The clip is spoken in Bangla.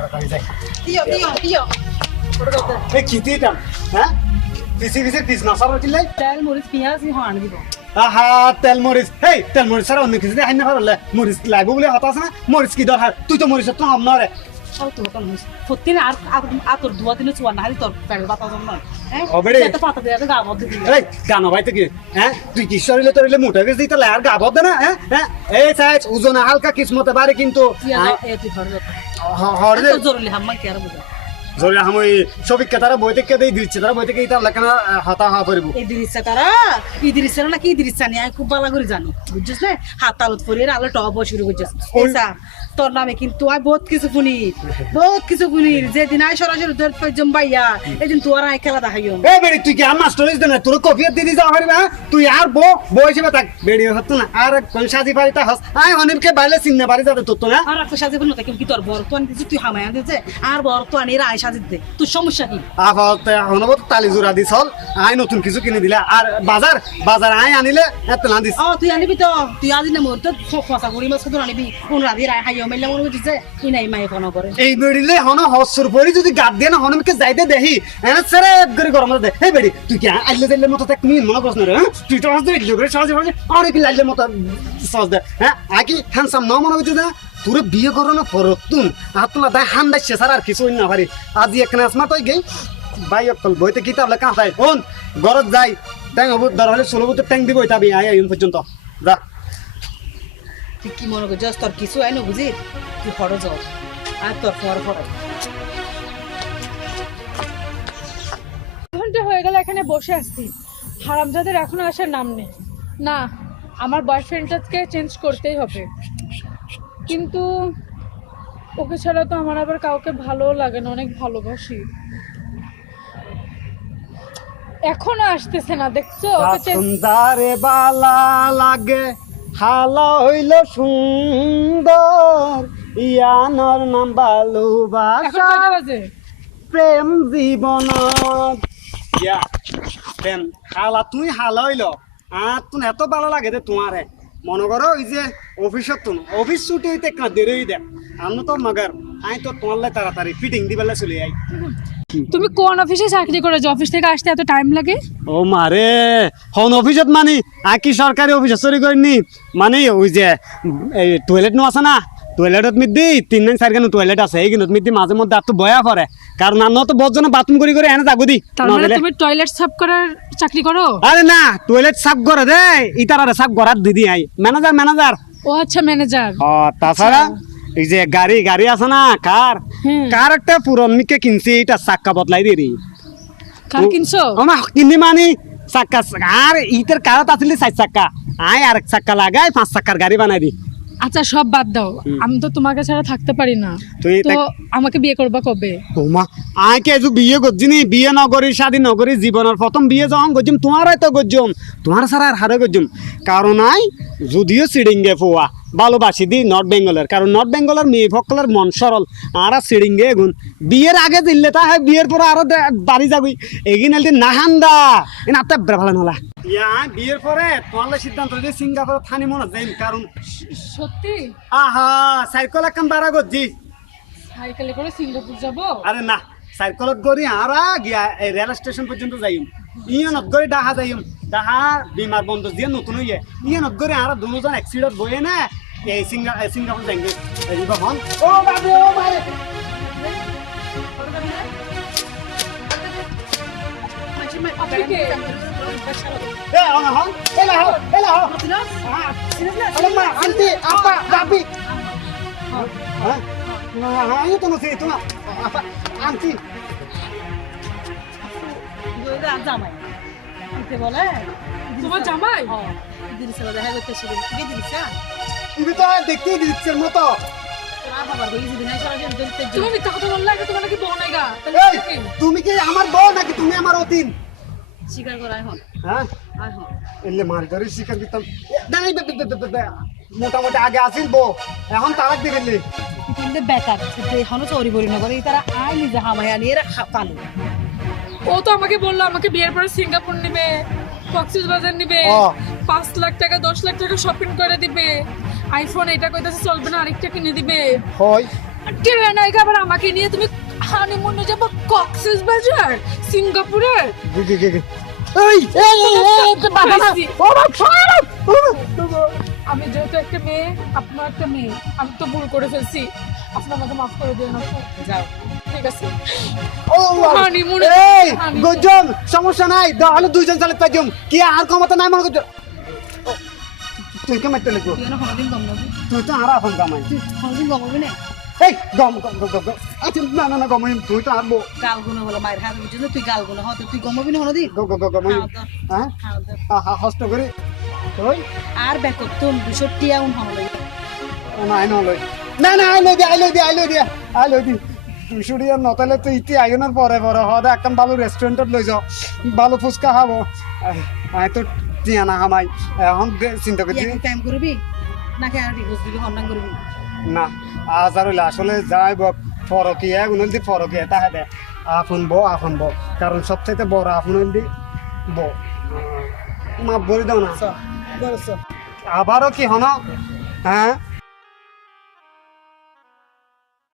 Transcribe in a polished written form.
তাড়াতাড়ি যাই। ইয়ো এই কিতি এটা হ্যাঁ পিছে পিছ না সারা কিলাই তেল মরিচ পেঁয়াজ হন দিব আহা তেল মরিচ হেই তেল মরিচ ছাড়া অন্য কিছু হাই না পারলে মরিচ লাগবো বলে হতাশ না মরিচ কি দরকার তুই তো মরিচ তো হম না রে সত্যি না আর আতর দুয়া দিনে চুয়া না তোর পেটের বাতা জম নয় ওবেড়ে। পাতা দিয়ে গা বদ্ধ দিবি এই গানো ভাই থেকে হ্যাঁ তুই কি শরীরে তোর মোটা গেছিস তাহলে আর গা বদ না হ্যাঁ হ্যাঁ এই সাইজ ওজন হালকা কিসমতে পারে কিন্তু তুই ঘরে হরে জরুরি হাম্মা কি আর বুঝা জরি আমি সবিককে তারা বই থেকে দেই দিচ্ছে তারা বই থেকে তার লেখানা হাতা হা পড়ব ইদিরিসা তারা ইদিরিসা না কি ইদিরিসা নিয়ে আমি খুব ভালো করে জানি বুঝছিস না হাত তালত পরে আলো টপ শুরু করছিস এসা তোর নামে কিন্তু আমি বহুত কিছু শুনি যেদিন আই সরাসরি তোর পর্যম বাইয়া এদিন তোর আই খেলা দেখাইও এ বেড়ি তুই কি আমার স্টোরেজ দেনা তোর কপি দিদি যাও পারবা তুই আর বই হিসেবে থাক বেড়ি হতো না আর কোন সাজি পারি তা হস আই অনেককে বাইলে চিন্না পারি যাতে তোর তো না আর একটা সাজি বলতে কি তোর বড় তো আনি তুই হামায় আনতে আর বড় তো আনি আই সাজি দে তোর সমস্যা কি আপাতত হনবত তালি জোড়া দিছ আই নতুন কিছু কিনে দিলা আর বাজার আই আনিলে এত না দিস তুই আনিবি তো তুই আজ না মোর তো ফসা করি মাছ তো আনিবি কোন রাধি রাই হাইও মেলা মনে হচ্ছে ইনাই মাই কোন করে এই বেড়িলে হন হসর পরি যদি গাদ দিয়ে না হনমকে যাইতে দেখি এনে সেরে এক করে গরম দে হে বেড়ি তুই কি আইলে দিলে মতো তাক নি মনে করছ না রে তুই তো হাস দে করে সহজে আর কি লাইলে মতো সহজ দে হ্যাঁ আকি হ্যান্ডসাম না মনে হচ্ছে না তোরে বিয়ে করো না ফরতুন আত্মা দাই হান্দাইছে স্যার আর কিছু না পারি আজি এখানে আসমা তাই গই ভাই অকল বইতে কিতাব লেখা আছে কোন গরজ যাই ট্যাং হবু দর হলে 16 বুতে ট্যাং দিব এটা আই আইন পর্যন্ত যা তুই কি মনে করছিস তোর কিছু আইনো বুঝি তুই ফটো যাও আর তোর ফটো ঘন্টা হয়ে গেল এখানে বসে আছি হারামজাদের এখনো আসার নাম নেই না আমার বয়ফ্রেন্ডটাকে চেঞ্জ করতেই হবে কিন্তু ওকে ছাড়া তো আমার আবার কাউকে ভালোও লাগে না অনেক ভালোবাসি এখনো আসতেছে না দেখছো ওকে সুন্দরে বালা লাগে হালা হইল সুন্দর ইয়ানর নাম এখন ভালোবাসা কয়টা বাজে প্রেম জীবন ইয়া প্রেম হালা তুই হালা হইল আর তুই এত ভালো লাগে যে তোমারে মনে করো ওই যে অফিসত তুমি অফিস ছুটি হইতে দেরি দেখ আমি তো মগার আমি তো তোমার তাড়াতাড়ি ফিটিং দিবেলা চলে যাই তুমি কোন অফিসে চাকরি করেছো অফিস থেকে আসতে এত টাইম লাগে ও মারে হন অফিসত মানে আকি সরকারি অফিসে চুরি করিনি মানে ওই যে এই টয়লেট নো আছে না টয়লেটত মিদি 3-4 টয়লেট আছে এই কিন্তু মিদি মাঝে মধ্যে আর তো বয়া পড়ে কারণ আমরা তো বহুত জন বাথরুম করে এনে যাগো দি তার মানে তুমি টয়লেট সাফ করার চাকরি করো আরে না টয়লেট সাফ করে দে ইতারা সাফ করার দিদি আই ম্যানেজার ও আচ্ছা ম্যানেজার ও তাছাড়া এই যে গাড়ি আছে না কার একটা পুরনিকে কিনছি এটা চাক্কা বদলাই দি রে কার কিনছো আমা কিনি মানে চাক্কা আর ইটার কারত আসলে 4 চাক্কা আয় আর 1 চাক্কা লাগাই 5 চাক্কার গাড়ি বানাই দি আচ্ছা সব বাদ দাও আমি তো তোমাকে ছাড়া থাকতে পারি না তুই তো আমাকে বিয়ে করবা কবে তোমা আইকে যে বিয়ে করছিনি বিয়ে নগরী স্বাধী নগরী জীবনের প্রথম বিয়ে যখন করছিম তোমারই তো করছিম তোমার ছাড়া আর হারে করছিম কারণ আই যদিও সিডিংগে পোয়া ভালোবাসি দি নর্থ বেঙ্গলের কারণ নর্থ বেঙ্গলের মেয়ে ফকলের মন সরল আর সিডিংগে গুণ বিয়ের আগে দিলে তা হয় বিয়ের পর আরো বাড়ি যাবি এগিন এলদি নাহান্দা এন আত্মা ভালো নলা ইয়া বিয়ের পরে তোমার সিদ্ধান্ত যে সিঙ্গাপুর থানি মনে যাইম কারণ সত্যি আহা সাইকেল একখান বাড়া করছি সাইকেলে করে সিঙ্গাপুর যাবো আরে না সাইকেলত গড়ি আরা গিয়া এই রেল স্টেশন পর্যন্ত যাইম ইয়নত গড়ি ডাহা যাইম ডাহা বিমার বন্দর দিয়ে নতুন হইয়ে ইয়নত গড়ি আরা দুজন অ্যাক্সিডেন্ট বয়ে না এই সিঙ্গাপুর যাইবে এই বাহন ও বাবু ও ভাই এ ওনা হন এলা হো আম্মা আন্টি আপা বাবি হ্যাঁ না আই তো নসি তো আপা আন্টি জামাই আনতে বলে তোমার জামাই ইদিরিসা দেখা করতেছিল কি দিরিসা তুমি তো দেখতেই দিচ্ছের মতো আর বাবার হই যদি নাই সরাসরি ধরতে তুমি মিথ্যা কথা বললে আগে তোমার নাকি বউ নাই গা এই তুমি কি আমার বউ নাকি তুমি আমার অতীন স্বীকার করা এখন হ্যাঁ এখন এলে মার ধরে শিকার দিতাম নাই মোটামুটি আগে আসিল বউ এখন তালাক দিবি কিন্তু বেকার এখনো চৌরি বরি নগরে তারা আই নিজে হামায় আনিয়ে পালো ও তো আমাকে বললো আমাকে বিয়ের পরে সিঙ্গাপুর নিবে কক্সবাজার নিবে 5 লাখ টাকা 10 লাখ টাকা শপিং করে দিবে আইফোন এটা কইতাছে চলবে না আরেকটা কিনে দিবে হয় ট্রেন আইকে আবার আমাকে নিয়ে তুমি হানিমুনে যাবো কক্সেস বাজার সিঙ্গাপুরে। এই এই এই বাবা না ও আমি যেহেতু একটা মেয়ে, আপনার একটা মেয়ে, আমি তো ভুল করে ফেলছি, আপনি আমাকে মাফ করে দিন আপু। যাও ঠিক আছে। ও হানিমুন এই গজন সমস্যা নাই তাহলে দুইজন চালে পাইজম কি আর ক্ষমতা নাই মনে করছো তুই কে মারতে লাগবো তুই কোনোদিন গম নবি, তুই তো আর এখন কামাই তুই কোনোদিন গমাবি না। এই গম গম গম গম আচ্ছা না না না গম তুই তো আর গাল গুলো বলে মায়ের হাত বুঝছিস তুই গাল গুলো হতে তুই গমাবি না কোনোদিন। গম গম গম হ্যাঁ হস্ত করে ওই আর বেকত তুম 200 টিয়া উন হলো নাই নলই না না আই লই দি তুই আর নতালে তো ইতি আইনার পরে পরে হদা একদম ভালো রেস্টুরেন্টত লই যাও ভালো ফুচকা খাবো আই তো টিয়া না খামাই এখন চিন্তা করছি তুই টাইম করবি নাকি আর ডিভোর্স দিবি হন্ডাং করবি। না আজ আর হইলে আসলে যাই ফরকিয়া গুনল দি ফরকিয়া তাহে দে আপন বো কারণ সবচাইতে বড় আপন হইল দি বো মাপ বলি দাও না বলছো আবারও কি হন হ্যাঁ